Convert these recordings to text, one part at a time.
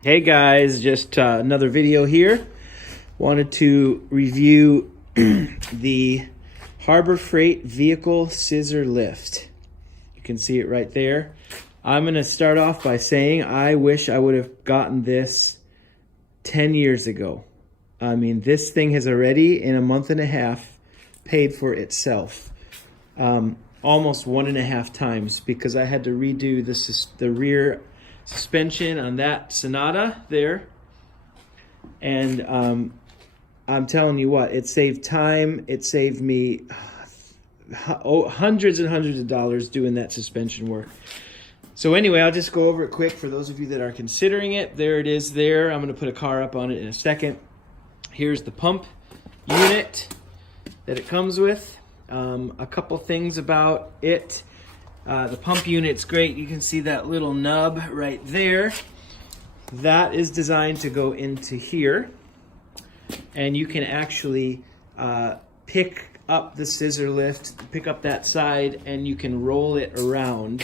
Hey guys, just another video here. Wanted to review the Harbor Freight Vehicle Scissor Lift. You can see it right there. I'm going to start off by saying I wish I would have gotten this 10 years ago. I mean, this thing has already, in a month and a half, paid for itself. Almost 1.5 times, because I had to redo the rear suspension on that Sonata there, and I'm telling you what, it saved time. It saved me hundreds and hundreds of dollars doing that suspension work. So anyway, I'll just go over it quick for those of you that are considering it. There it is there. I'm going to put a car up on it in a second. Here's the pump unit that it comes with. A couple things about it. The pump unit's great. You can see that little nub right there. That is designed to go into here. And you can actually pick up the scissor lift, pick up that side, and you can roll it around.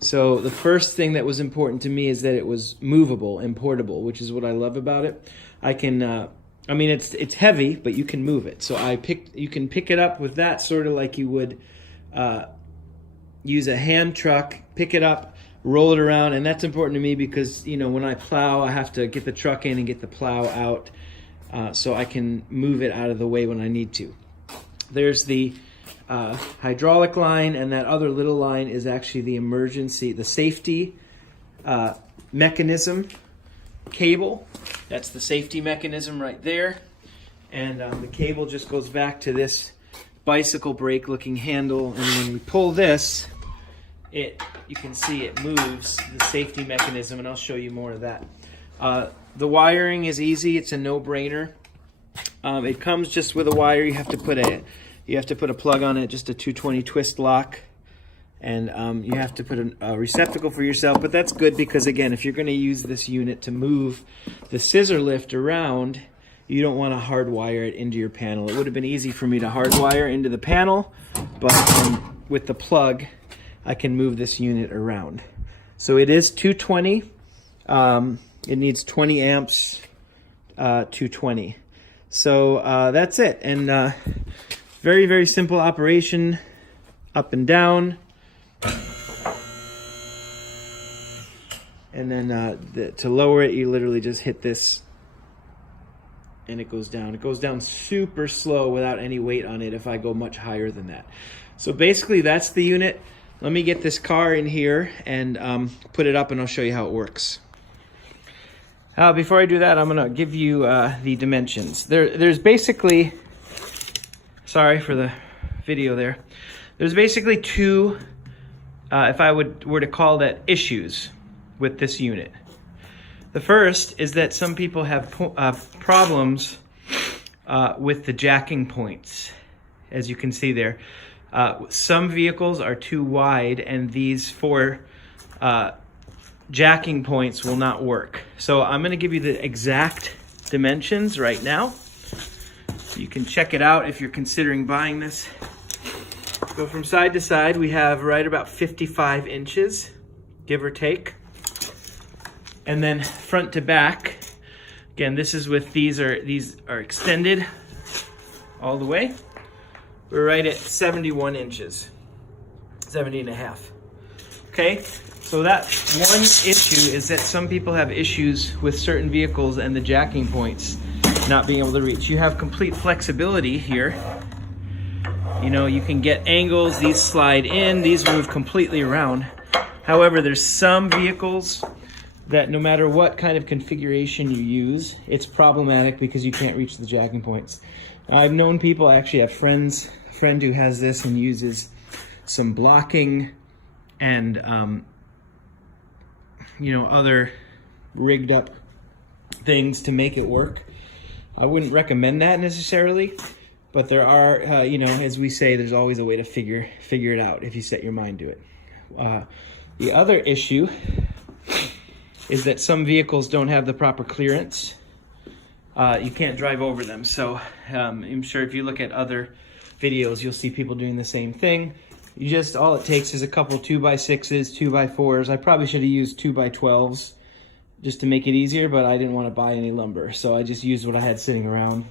So the first thing that was important to me is that it was movable and portable, which is what I love about it. I can... I mean, it's heavy, but you can move it. So you can pick it up with that, sort of like you would use a hand truck, pick it up, roll it around. And that's important to me because, you know, when I plow, I have to get the truck in and get the plow out so I can move it out of the way when I need to. There's the hydraulic line, and that other little line is actually the safety mechanism cable. That's the safety mechanism right there. And the cable just goes back to this bicycle brake looking handle. And when we pull this, you can see it moves the safety mechanism, and I'll show you more of that. The wiring is easy. It's a no-brainer. It comes just with a wire. You have to put a plug on it, just a 220 twist lock. And you have to put a receptacle for yourself, but that's good because, again, if you're going to use this unit to move the scissor lift around, you don't want to hardwire it into your panel. It would have been easy for me to hardwire into the panel, but with the plug, I can move this unit around. So it is 220. It needs 20 amps, 220. So that's it. And very, very simple operation, up and down. And then to lower it, you literally just hit this and it goes down. It goes down super slow without any weight on it if I go much higher than that. So basically that's the unit. Let me get this car in here and put it up, and I'll show you how it works. Before I do that, I'm going to give you the dimensions. There's basically, sorry for the video there. There's basically two, if I were to call that, issues with this unit. The first is that some people have problems with the jacking points, as you can see there. Some vehicles are too wide, and these 4 jacking points will not work. So I'm going to give you the exact dimensions right now. You can check it out if you're considering buying this. So from side to side, we have right about 55 inches, give or take. And then front to back, again, this is with these are extended all the way. We're right at 71 inches, 70 and a half. Okay, so that one issue is that some people have issues with certain vehicles and the jacking points not being able to reach. You have complete flexibility here. You know, you can get angles, these slide in, these move completely around. However, there's some vehicles that no matter what kind of configuration you use, it's problematic because you can't reach the jacking points. I've known people, I actually have a friend who has this and uses some blocking and you know, other rigged up things to make it work. I wouldn't recommend that necessarily, but there are, you know, as we say, there's always a way to figure it out if you set your mind to it. The other issue is that some vehicles don't have the proper clearance. You can't drive over them. So I'm sure if you look at other videos, you'll see people doing the same thing. You just, all it takes is a couple 2x6s, 2x4s. I probably should have used 2x12s just to make it easier, but I didn't want to buy any lumber, so I just used what I had sitting around.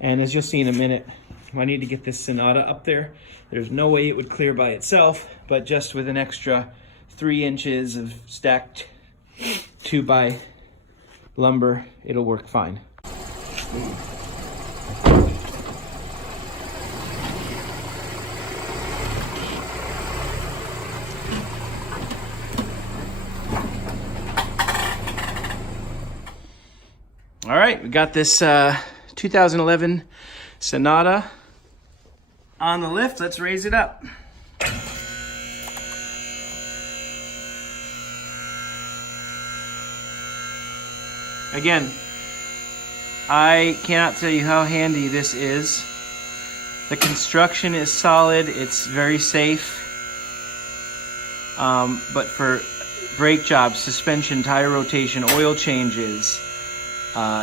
And as you'll see in a minute, I need to get this Sonata up there. There's no way it would clear by itself, but just with an extra 3 inches of stacked 2x lumber, it'll work fine. All right, we got this 2011 Sonata on the lift. Let's raise it up. Again, I cannot tell you how handy this is. The construction is solid, it's very safe. But for brake jobs, suspension, tire rotation, oil changes,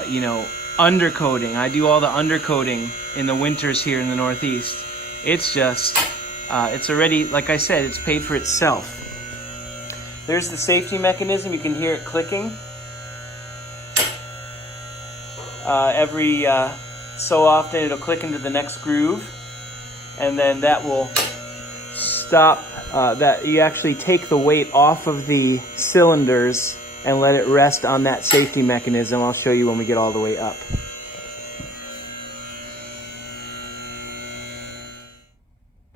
you know, undercoating. I do all the undercoating in the winters here in the Northeast. It's just, it's already, like I said, it's paid for itself. There's the safety mechanism. You can hear it clicking. Every so often it'll click into the next groove, and then that will stop, that you actually take the weight off of the cylinders and let it rest on that safety mechanism. I'll show you when we get all the way up.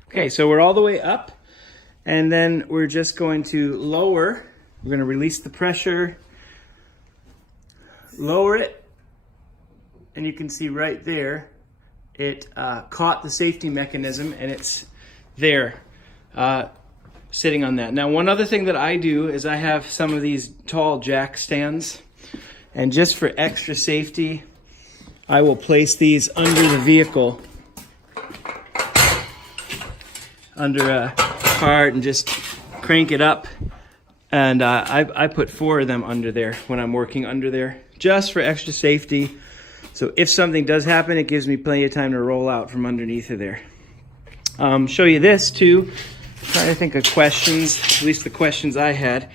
Okay, so we're all the way up, and then we're just going to lower. We're going to release the pressure, lower it, and you can see right there, it caught the safety mechanism, and it's there. Sitting on that. Now, one other thing that I do is I have some of these tall jack stands, and just for extra safety, I will place these under the vehicle, under a cart, and just crank it up. And I put 4 of them under there when I'm working under there, just for extra safety. So if something does happen, it gives me plenty of time to roll out from underneath of there. Show you this too. Trying to think of questions, at least the questions I had.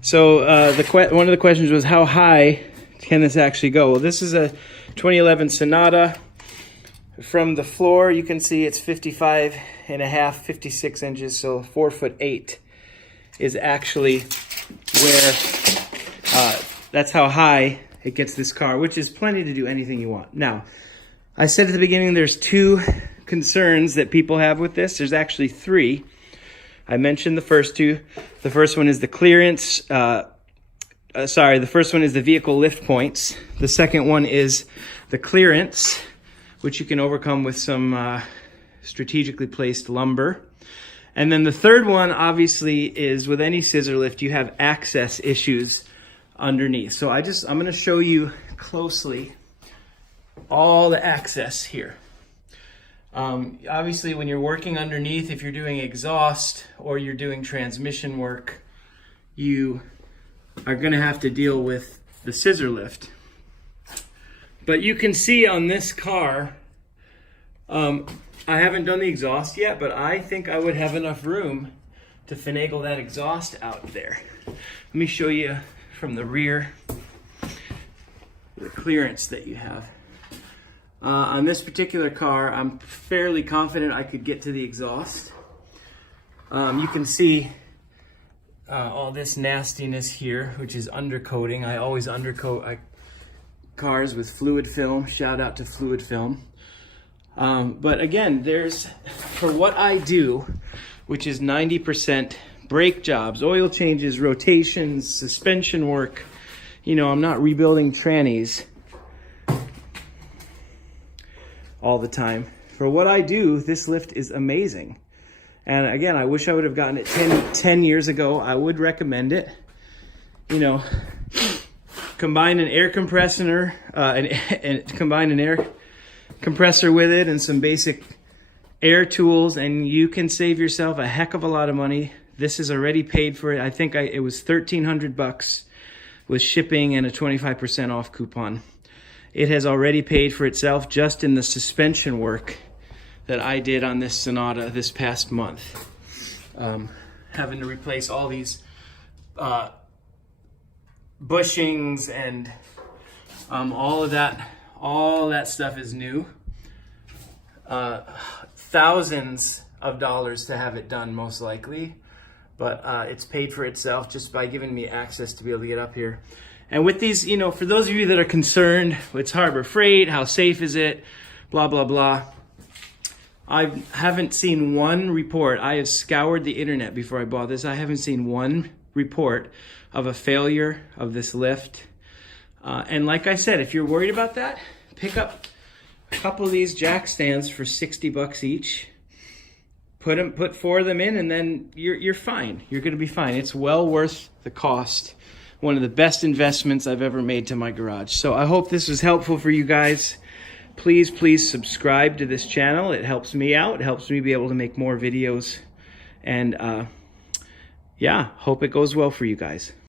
So one of the questions was, how high can this actually go? Well, this is a 2011 Sonata. From the floor, you can see it's 55.5, 56 inches, so 4'8" is actually where, that's how high it gets this car, which is plenty to do anything you want. Now, I said at the beginning there's 2 concerns that people have with this. There's actually 3. I mentioned the first 2. The first one is the clearance. The first one is the vehicle lift points. The second one is the clearance, which you can overcome with some strategically placed lumber. And then the third one, obviously, is with any scissor lift, you have access issues underneath. So I'm going to show you closely all the access here. Obviously, when you're working underneath, if you're doing exhaust or you're doing transmission work, you are going to have to deal with the scissor lift. But you can see on this car, I haven't done the exhaust yet, but I think I would have enough room to finagle that exhaust out there. Let me show you from the rear the clearance that you have. On this particular car, I'm fairly confident I could get to the exhaust. You can see all this nastiness here, which is undercoating. I always undercoat cars with fluid film. Shout out to fluid film. But again, for what I do, which is 90% brake jobs, oil changes, rotations, suspension work, you know, I'm not rebuilding trannies all the time. For what I do, this lift is amazing. And again, I wish I would have gotten it 10 years ago. I would recommend it. You know, combine an air compressor, combine an air compressor with it and some basic air tools, and you can save yourself a heck of a lot of money. This is already paid for it. I think it was $1,300 with shipping and a 25% off coupon. It has already paid for itself just in the suspension work that I did on this Sonata this past month. Having to replace all these bushings and all that stuff is new. Thousands of dollars to have it done, most likely, but it's paid for itself just by giving me access to be able to get up here. And with these, you know, for those of you that are concerned, it's Harbor Freight, how safe is it, blah, blah, blah. I haven't seen one report. I have scoured the internet before I bought this. I haven't seen one report of a failure of this lift. And like I said, if you're worried about that, pick up a couple of these jack stands for $60 each. Put 4 of them in, and then you're fine. You're gonna be fine. It's well worth the cost. One of the best investments I've ever made to my garage. So I hope this was helpful for you guys. Please subscribe to this channel. It helps me out. It helps me be able to make more videos. And yeah, hope it goes well for you guys.